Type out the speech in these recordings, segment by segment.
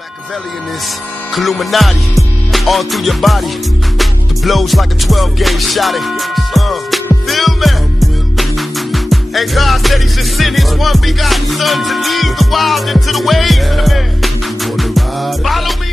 Machiavelli in this Illuminati, all through your body. The blows like a 12-gauge shot. Feel me? And God said He should send His one begotten Son to lead the wild into the ways of the man. Follow me.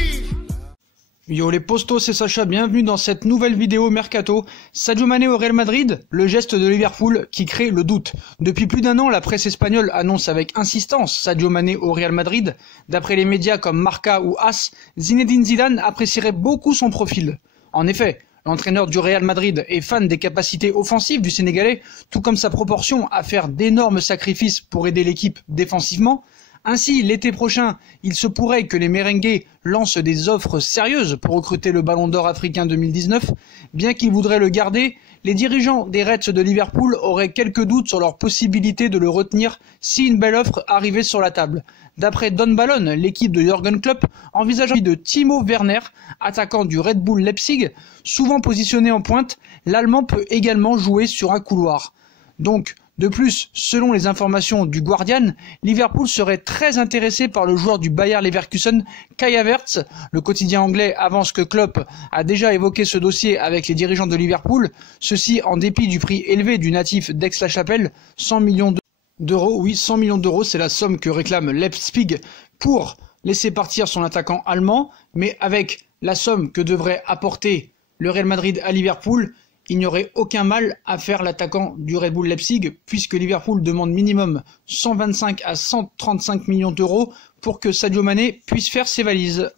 Yo les postos, c'est Sacha, bienvenue dans cette nouvelle vidéo Mercato. Sadio Mané au Real Madrid, le geste de Liverpool qui crée le doute. Depuis plus d'un an, la presse espagnole annonce avec insistance Sadio Mané au Real Madrid. D'après les médias comme Marca ou AS, Zinedine Zidane apprécierait beaucoup son profil. En effet, l'entraîneur du Real Madrid est fan des capacités offensives du Sénégalais, tout comme sa proportion à faire d'énormes sacrifices pour aider l'équipe défensivement. Ainsi, l'été prochain, il se pourrait que les merengues lancent des offres sérieuses pour recruter le Ballon d'Or africain 2019. Bien qu'ils voudraient le garder, les dirigeants des Reds de Liverpool auraient quelques doutes sur leur possibilité de le retenir si une belle offre arrivait sur la table. D'après Don Balon, l'équipe de Jürgen Klopp envisage de Timo Werner, attaquant du Red Bull Leipzig, souvent positionné en pointe. L'Allemand peut également jouer sur un couloir. Donc, de plus, selon les informations du Guardian, Liverpool serait très intéressé par le joueur du Bayer Leverkusen, Kai Havertz. Le quotidien anglais avance que Klopp a déjà évoqué ce dossier avec les dirigeants de Liverpool, ceci en dépit du prix élevé du natif d'Aix-la-Chapelle, 100 millions d'euros. Oui, 100 millions d'euros, c'est la somme que réclame Leipzig pour laisser partir son attaquant allemand, mais avec la somme que devrait apporter le Real Madrid à Liverpool, il n'y aurait aucun mal à faire l'attaquant du Red Bull Leipzig, puisque Liverpool demande minimum 125 à 135 millions d'euros pour que Sadio Mané puisse faire ses valises.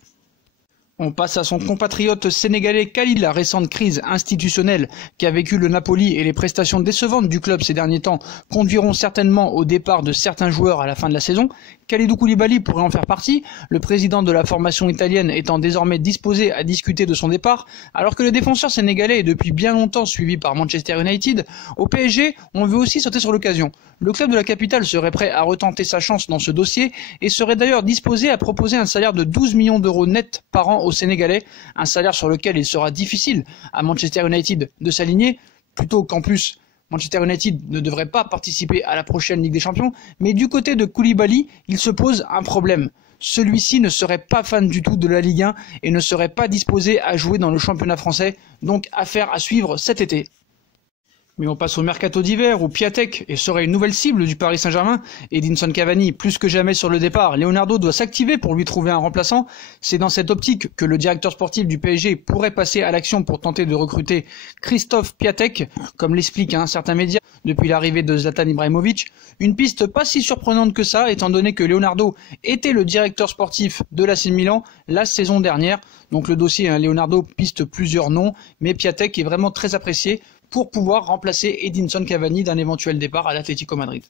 On passe à son compatriote sénégalais Khalid. La récente crise institutionnelle qu'a vécu le Napoli et les prestations décevantes du club ces derniers temps conduiront certainement au départ de certains joueurs à la fin de la saison. Kalidou Koulibaly pourrait en faire partie, le président de la formation italienne étant désormais disposé à discuter de son départ, alors que le défenseur sénégalais est depuis bien longtemps suivi par Manchester United. Au PSG, on veut aussi sauter sur l'occasion. Le club de la capitale serait prêt à retenter sa chance dans ce dossier et serait d'ailleurs disposé à proposer un salaire de 12 millions d'euros net par an aux Sénégalais, un salaire sur lequel il sera difficile à Manchester United de s'aligner, plutôt qu'en plus Manchester United ne devrait pas participer à la prochaine Ligue des Champions, mais du côté de Koulibaly, il se pose un problème. Celui-ci ne serait pas fan du tout de la Ligue 1 et ne serait pas disposé à jouer dans le championnat français, donc affaire à suivre cet été. Mais on passe au mercato d'hiver où Piatek serait une nouvelle cible du Paris Saint-Germain. Edinson Cavani, plus que jamais sur le départ, Leonardo doit s'activer pour lui trouver un remplaçant. C'est dans cette optique que le directeur sportif du PSG pourrait passer à l'action pour tenter de recruter Christophe Piatek, comme l'explique un certain média depuis l'arrivée de Zlatan Ibrahimovic. Une piste pas si surprenante que ça, étant donné que Leonardo était le directeur sportif de l'AC Milan la saison dernière. Donc le dossier Leonardo piste plusieurs noms, mais Piatek est vraiment très apprécié pour pouvoir remplacer Edinson Cavani d'un éventuel départ à l'Atlético Madrid.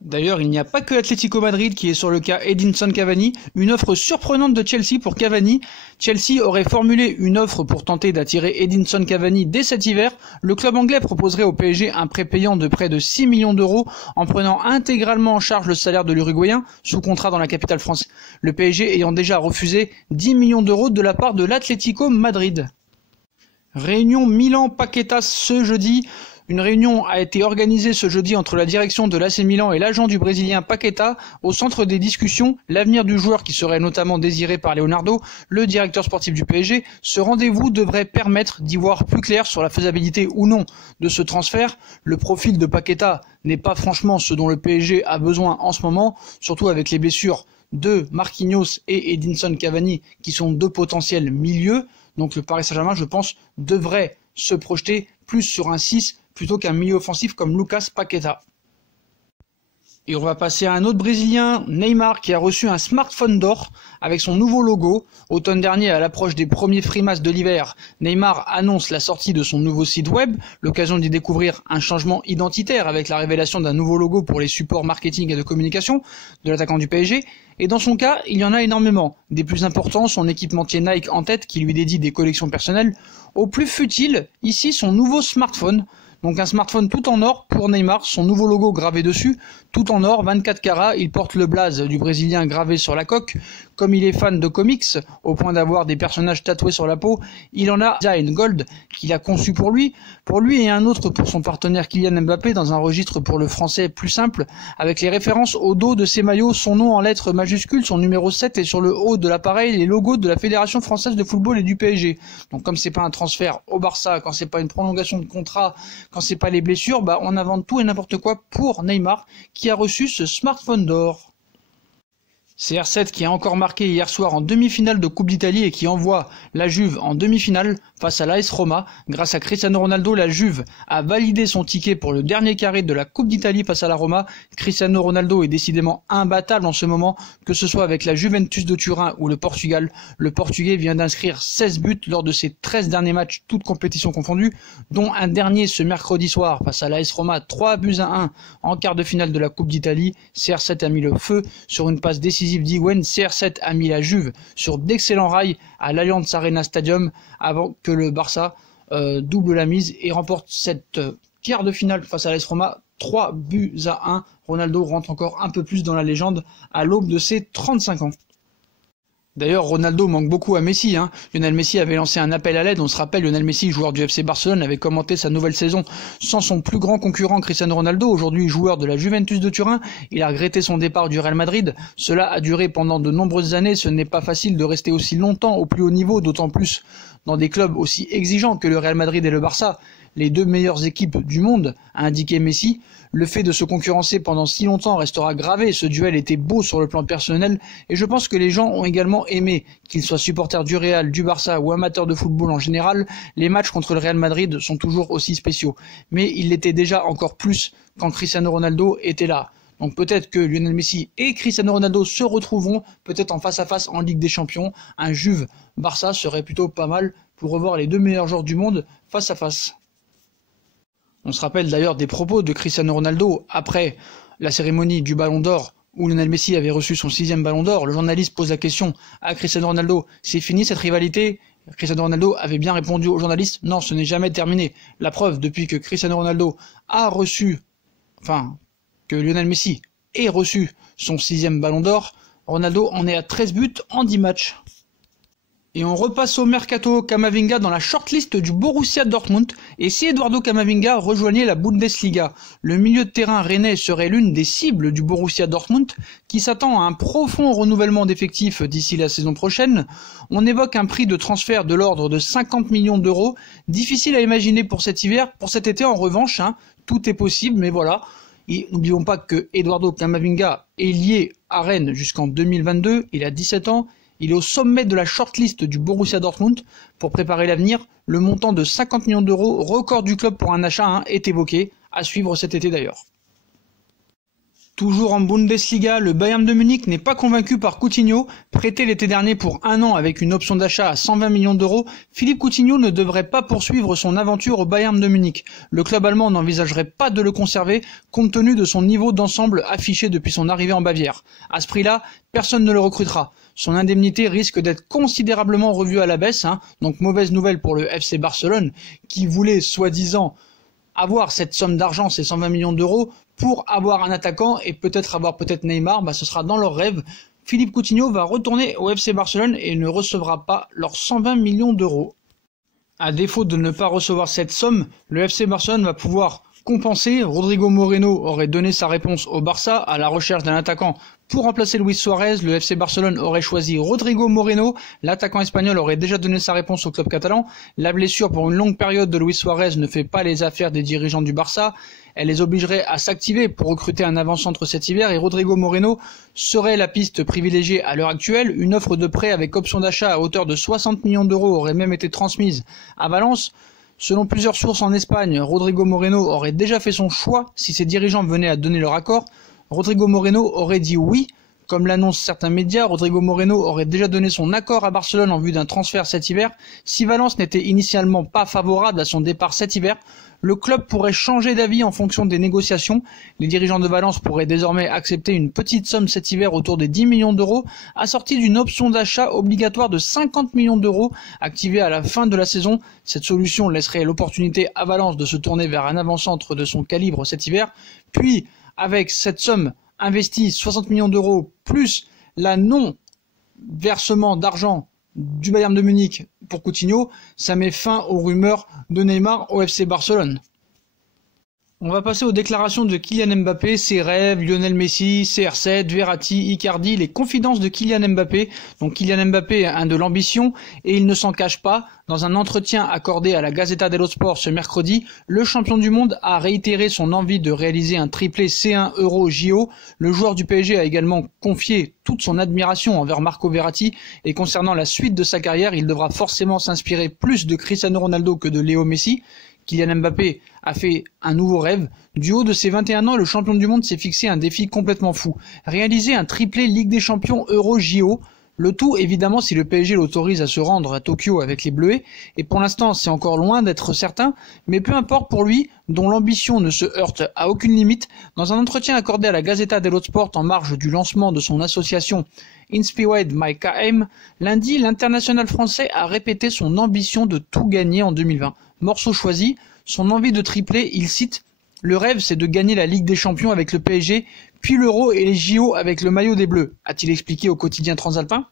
D'ailleurs, il n'y a pas que l'Atlético Madrid qui est sur le cas Edinson Cavani. Une offre surprenante de Chelsea pour Cavani. Chelsea aurait formulé une offre pour tenter d'attirer Edinson Cavani dès cet hiver. Le club anglais proposerait au PSG un prêt payant de près de 6 millions d'euros en prenant intégralement en charge le salaire de l'Uruguayen sous contrat dans la capitale française. Le PSG ayant déjà refusé 10 millions d'euros de la part de l'Atlético Madrid. Réunion Milan-Paquetá ce jeudi. Une réunion a été organisée ce jeudi entre la direction de l'AC Milan et l'agent du Brésilien Paquetá. Au centre des discussions, l'avenir du joueur qui serait notamment désiré par Leonardo, le directeur sportif du PSG. Ce rendez-vous devrait permettre d'y voir plus clair sur la faisabilité ou non de ce transfert. Le profil de Paquetá n'est pas franchement ce dont le PSG a besoin en ce moment, surtout avec les blessures de Marquinhos et Edinson Cavani qui sont deux potentiels milieux. Donc le Paris Saint-Germain, je pense, devrait se projeter plus sur un 6 plutôt qu'un milieu offensif comme Lucas Paquetá. Et on va passer à un autre Brésilien, Neymar, qui a reçu un smartphone d'or avec son nouveau logo. Automne dernier, à l'approche des premiers frimas de l'hiver, Neymar annonce la sortie de son nouveau site web, l'occasion d'y découvrir un changement identitaire avec la révélation d'un nouveau logo pour les supports marketing et de communication de l'attaquant du PSG. Et dans son cas, il y en a énormément. Des plus importants, son équipementier Nike en tête qui lui dédie des collections personnelles. Au plus futile, ici son nouveau smartphone. Donc un smartphone tout en or pour Neymar, son nouveau logo gravé dessus, tout en or, 24 carats, il porte le blaze du Brésilien gravé sur la coque. Comme il est fan de comics, au point d'avoir des personnages tatoués sur la peau, il en a Design Gold qu'il a conçu pour lui et un autre pour son partenaire Kylian Mbappé dans un registre pour le français plus simple, avec les références au dos de ses maillots, son nom en lettres majuscules, son numéro 7 et sur le haut de l'appareil les logos de la Fédération française de football et du PSG. Donc comme c'est pas un transfert au Barça, quand c'est pas une prolongation de contrat, quand c'est pas les blessures, on invente tout et n'importe quoi pour Neymar qui a reçu ce smartphone d'or. CR7 qui a encore marqué hier soir en demi-finale de Coupe d'Italie et qui envoie la Juve en demi-finale face à l'AS Roma. Grâce à Cristiano Ronaldo, la Juve a validé son ticket pour le dernier carré de la Coupe d'Italie face à la Roma. Cristiano Ronaldo est décidément imbattable en ce moment, que ce soit avec la Juventus de Turin ou le Portugal. Le Portugais vient d'inscrire 16 buts lors de ses 13 derniers matchs, toutes compétitions confondues, dont un dernier ce mercredi soir face à l'AS Roma, 3-1 en quart de finale de la Coupe d'Italie. CR7 a mis le feu sur une passe décisive d'Higuaín. CR7 a mis la Juve sur d'excellents rails à l'Allianz Arena Stadium avant que le Barça double la mise et remporte cette quart de finale face à l'AS Roma 3-1. Ronaldo rentre encore un peu plus dans la légende à l'aube de ses 35 ans. D'ailleurs, Ronaldo manque beaucoup à Messi. Lionel Messi avait lancé un appel à l'aide. On se rappelle, Lionel Messi, joueur du FC Barcelone, avait commenté sa nouvelle saison sans son plus grand concurrent Cristiano Ronaldo, aujourd'hui joueur de la Juventus de Turin. Il a regretté son départ du Real Madrid. Cela a duré pendant de nombreuses années. Ce n'est pas facile de rester aussi longtemps au plus haut niveau, d'autant plus dans des clubs aussi exigeants que le Real Madrid et le Barça, les deux meilleures équipes du monde, a indiqué Messi. Le fait de se concurrencer pendant si longtemps restera gravé. Ce duel était beau sur le plan personnel et je pense que les gens ont également aimé. Qu'ils soient supporters du Real, du Barça ou amateurs de football en général, les matchs contre le Real Madrid sont toujours aussi spéciaux. Mais ils l'étaient déjà encore plus quand Cristiano Ronaldo était là. Donc peut-être que Lionel Messi et Cristiano Ronaldo se retrouveront peut-être en face à face en Ligue des Champions. Un Juve-Barça serait plutôt pas mal pour revoir les deux meilleurs joueurs du monde face à face. On se rappelle d'ailleurs des propos de Cristiano Ronaldo après la cérémonie du Ballon d'Or où Lionel Messi avait reçu son 6e Ballon d'Or. Le journaliste pose la question à Cristiano Ronaldo, c'est fini cette rivalité? Cristiano Ronaldo avait bien répondu au journaliste, non, ce n'est jamais terminé. La preuve, depuis que Cristiano Ronaldo a reçu, que Lionel Messi ait reçu son 6e Ballon d'Or, Ronaldo en est à 13 buts en 10 matchs. Et on repasse au mercato. Camavinga dans la shortlist du Borussia Dortmund. Et si Eduardo Camavinga rejoignait la Bundesliga, le milieu de terrain rennais serait l'une des cibles du Borussia Dortmund, qui s'attend à un profond renouvellement d'effectifs d'ici la saison prochaine. On évoque un prix de transfert de l'ordre de 50 millions d'euros. Difficile à imaginer pour cet hiver. Pour cet été, en revanche, tout est possible, mais voilà. Et n'oublions pas que Eduardo Camavinga est lié à Rennes jusqu'en 2022. Il a 17 ans. Il est au sommet de la shortlist du Borussia Dortmund. Pour préparer l'avenir, le montant de 50 millions d'euros, record du club pour un achat, est évoqué, à suivre cet été d'ailleurs. Toujours en Bundesliga, le Bayern de Munich n'est pas convaincu par Coutinho. Prêté l'été dernier pour 1 an avec une option d'achat à 120 millions d'euros, Philippe Coutinho ne devrait pas poursuivre son aventure au Bayern de Munich. Le club allemand n'envisagerait pas de le conserver compte tenu de son niveau d'ensemble affiché depuis son arrivée en Bavière. À ce prix-là, personne ne le recrutera. Son indemnité risque d'être considérablement revue à la baisse, donc mauvaise nouvelle pour le FC Barcelone qui voulait soi-disant avoir cette somme d'argent, ces 120 millions d'euros, pour avoir un attaquant et peut-être avoir Neymar, ce sera dans leur rêve. Philippe Coutinho va retourner au FC Barcelone et ne recevra pas leurs 120 millions d'euros. À défaut de ne pas recevoir cette somme, le FC Barcelone va pouvoir compenser. Rodrigo Moreno aurait donné sa réponse au Barça à la recherche d'un attaquant pour remplacer Luis Suarez. Le FC Barcelone aurait choisi Rodrigo Moreno. L'attaquant espagnol aurait déjà donné sa réponse au club catalan. La blessure pour une longue période de Luis Suarez ne fait pas les affaires des dirigeants du Barça. Elle les obligerait à s'activer pour recruter un avant-centre cet hiver et Rodrigo Moreno serait la piste privilégiée à l'heure actuelle. Une offre de prêt avec option d'achat à hauteur de 60 millions d'euros aurait même été transmise à Valence. Selon plusieurs sources en Espagne, Rodrigo Moreno aurait déjà fait son choix si ses dirigeants venaient à donner leur accord. Rodrigo Moreno aurait dit oui. Comme l'annoncent certains médias, Rodrigo Moreno aurait déjà donné son accord à Barcelone en vue d'un transfert cet hiver. Si Valence n'était initialement pas favorable à son départ cet hiver, le club pourrait changer d'avis en fonction des négociations. Les dirigeants de Valence pourraient désormais accepter une petite somme cet hiver autour des 10 millions d'euros, assortie d'une option d'achat obligatoire de 50 millions d'euros activée à la fin de la saison. Cette solution laisserait l'opportunité à Valence de se tourner vers un avant-centre de son calibre cet hiver. Puis, avec cette somme investie, 60 millions d'euros, plus la non versement d'argent du Bayern de Munich pour Coutinho, ça met fin aux rumeurs de Neymar au FC Barcelone. On va passer aux déclarations de Kylian Mbappé, ses rêves, Lionel Messi, CR7, Verratti, Icardi, les confidences de Kylian Mbappé. Donc Kylian Mbappé a de l'ambition et il ne s'en cache pas. Dans un entretien accordé à la Gazzetta dello Sport ce mercredi, le champion du monde a réitéré son envie de réaliser un triplé C1 Euro JO. Le joueur du PSG a également confié toute son admiration envers Marco Verratti et concernant la suite de sa carrière, il devra forcément s'inspirer plus de Cristiano Ronaldo que de Léo Messi. Kylian Mbappé a fait un nouveau rêve. Du haut de ses 21 ans, le champion du monde s'est fixé un défi complètement fou. Réaliser un triplé Ligue des Champions Euro JO. Le tout, évidemment, si le PSG l'autorise à se rendre à Tokyo avec les Bleuets. Et pour l'instant, c'est encore loin d'être certain. Mais peu importe pour lui, dont l'ambition ne se heurte à aucune limite. Dans un entretien accordé à la Gazzetta dello Sport en marge du lancement de son association Inspired by KM, lundi, l'international français a répété son ambition de tout gagner en 2020. Morceau choisi, son envie de tripler, il cite « Le rêve, c'est de gagner la Ligue des Champions avec le PSG, puis l'Euro et les JO avec le maillot des Bleus », a-t-il expliqué au quotidien transalpin.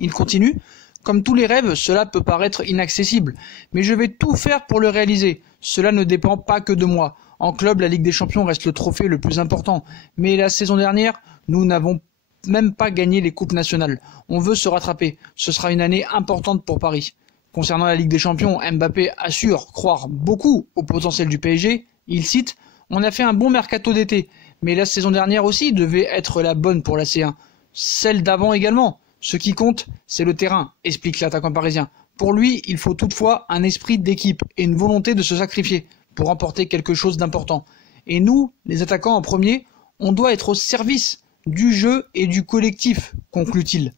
Il continue « Comme tous les rêves, cela peut paraître inaccessible, mais je vais tout faire pour le réaliser. Cela ne dépend pas que de moi. En club, la Ligue des Champions reste le trophée le plus important, mais la saison dernière, nous n'avons même pas gagné les coupes nationales. On veut se rattraper. Ce sera une année importante pour Paris. » Concernant la Ligue des Champions, Mbappé assure croire beaucoup au potentiel du PSG. Il cite « On a fait un bon mercato d'été, mais la saison dernière aussi devait être la bonne pour la C1. Celle d'avant également. Ce qui compte, c'est le terrain », explique l'attaquant parisien. Pour lui, il faut toutefois un esprit d'équipe et une volonté de se sacrifier pour remporter quelque chose d'important. Et nous, les attaquants en premier, on doit être au service du jeu et du collectif, conclut-il.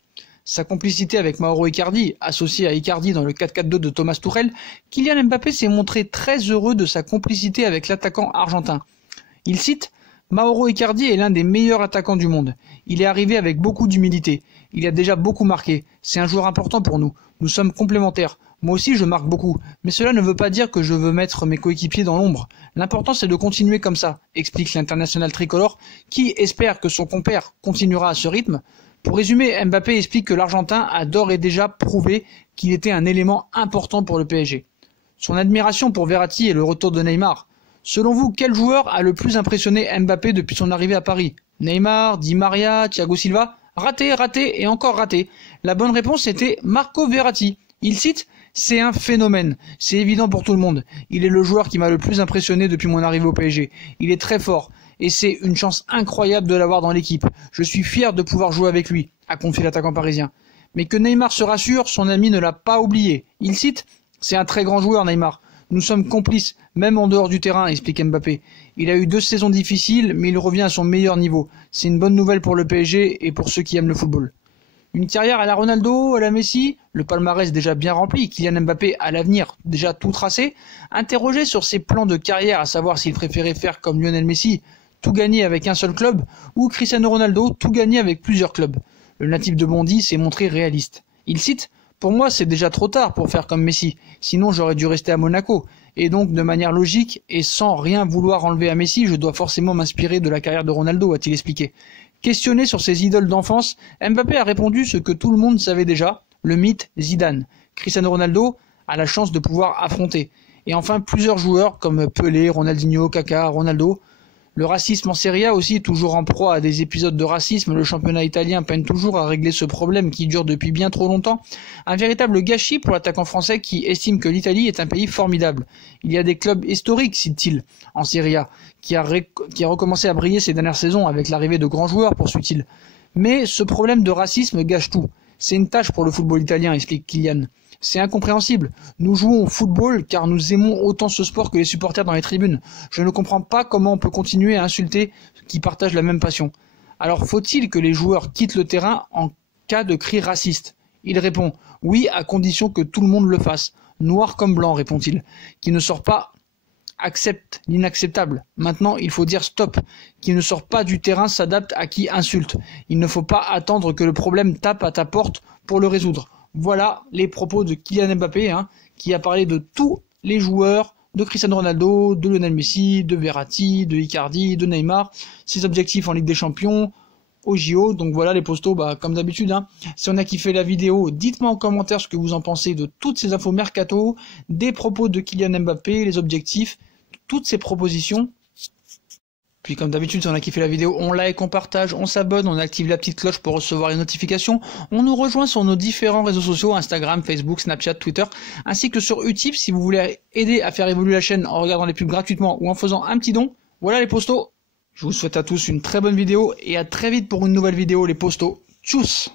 Sa complicité avec Mauro Icardi, associé à Icardi dans le 4-4-2 de Thomas Tuchel, Kylian Mbappé s'est montré très heureux de sa complicité avec l'attaquant argentin. Il cite « Mauro Icardi est l'un des meilleurs attaquants du monde. Il est arrivé avec beaucoup d'humilité. Il a déjà beaucoup marqué. C'est un joueur important pour nous. Nous sommes complémentaires. Moi aussi je marque beaucoup, mais cela ne veut pas dire que je veux mettre mes coéquipiers dans l'ombre. L'important c'est de continuer comme ça », explique l'international tricolore, qui espère que son compère continuera à ce rythme. Pour résumer, Mbappé explique que l'Argentin a d'ores et déjà prouvé qu'il était un élément important pour le PSG. Son admiration pour Verratti et le retour de Neymar. Selon vous, quel joueur a le plus impressionné Mbappé depuis son arrivée à Paris? Neymar, Di Maria, Thiago Silva? Raté, raté et encore raté. La bonne réponse était Marco Verratti. Il cite « C'est un phénomène. C'est évident pour tout le monde. Il est le joueur qui m'a le plus impressionné depuis mon arrivée au PSG. Il est très fort. Et c'est une chance incroyable de l'avoir dans l'équipe. Je suis fier de pouvoir jouer avec lui », a confié l'attaquant parisien. Mais que Neymar se rassure, son ami ne l'a pas oublié. Il cite « C'est un très grand joueur Neymar. Nous sommes complices, même en dehors du terrain », explique Mbappé. Il a eu 2 saisons difficiles, mais il revient à son meilleur niveau. C'est une bonne nouvelle pour le PSG et pour ceux qui aiment le football. Une carrière à la Ronaldo, à la Messi, le palmarès déjà bien rempli, Kylian Mbappé à l'avenir déjà tout tracé. Interrogé sur ses plans de carrière, à savoir s'il préférait faire comme Lionel Messi, tout gagner avec un seul club, ou Cristiano Ronaldo, tout gagner avec plusieurs clubs. Le natif de Bondy s'est montré réaliste. Il cite « Pour moi, c'est déjà trop tard pour faire comme Messi, sinon j'aurais dû rester à Monaco. Et donc, de manière logique, et sans rien vouloir enlever à Messi, je dois forcément m'inspirer de la carrière de Ronaldo », a-t-il expliqué. Questionné sur ses idoles d'enfance, Mbappé a répondu ce que tout le monde savait déjà, le mythe Zidane. Cristiano Ronaldo a la chance de pouvoir affronter. Et enfin, plusieurs joueurs comme Pelé, Ronaldinho, Kaka, Ronaldo. Le racisme en Serie A aussi, toujours en proie à des épisodes de racisme, le championnat italien peine toujours à régler ce problème qui dure depuis bien trop longtemps. Un véritable gâchis pour l'attaquant français qui estime que l'Italie est un pays formidable. Il y a des clubs historiques, cite-t-il, en Serie A, qui a recommencé à briller ces dernières saisons avec l'arrivée de grands joueurs, poursuit-il. Mais ce problème de racisme gâche tout. C'est une tâche pour le football italien, explique Kylian. C'est incompréhensible. Nous jouons au football car nous aimons autant ce sport que les supporters dans les tribunes. Je ne comprends pas comment on peut continuer à insulter ceux qui partagent la même passion. Alors faut-il que les joueurs quittent le terrain en cas de cris racistes? Il répond « Oui, à condition que tout le monde le fasse. Noir comme blanc, répond-il. Qui ne sort pas accepte l'inacceptable. Maintenant, il faut dire stop. Qui ne sort pas du terrain s'adapte à qui insulte. Il ne faut pas attendre que le problème tape à ta porte pour le résoudre. » Voilà les propos de Kylian Mbappé, qui a parlé de tous les joueurs, de Cristiano Ronaldo, de Lionel Messi, de Verratti, de Icardi, de Neymar, ses objectifs en Ligue des Champions, au JO. Donc voilà les postos, comme d'habitude, hein. Si on a kiffé la vidéo, dites-moi en commentaire ce que vous en pensez de toutes ces infos mercato, des propos de Kylian Mbappé, les objectifs, toutes ces propositions. Puis comme d'habitude, si on a kiffé la vidéo, on like, on partage, on s'abonne, on active la petite cloche pour recevoir les notifications. On nous rejoint sur nos différents réseaux sociaux, Instagram, Facebook, Snapchat, Twitter, ainsi que sur Utip si vous voulez aider à faire évoluer la chaîne en regardant les pubs gratuitement ou en faisant un petit don. Voilà les postos. Je vous souhaite à tous une très bonne vidéo et à très vite pour une nouvelle vidéo les postos. Tchuss!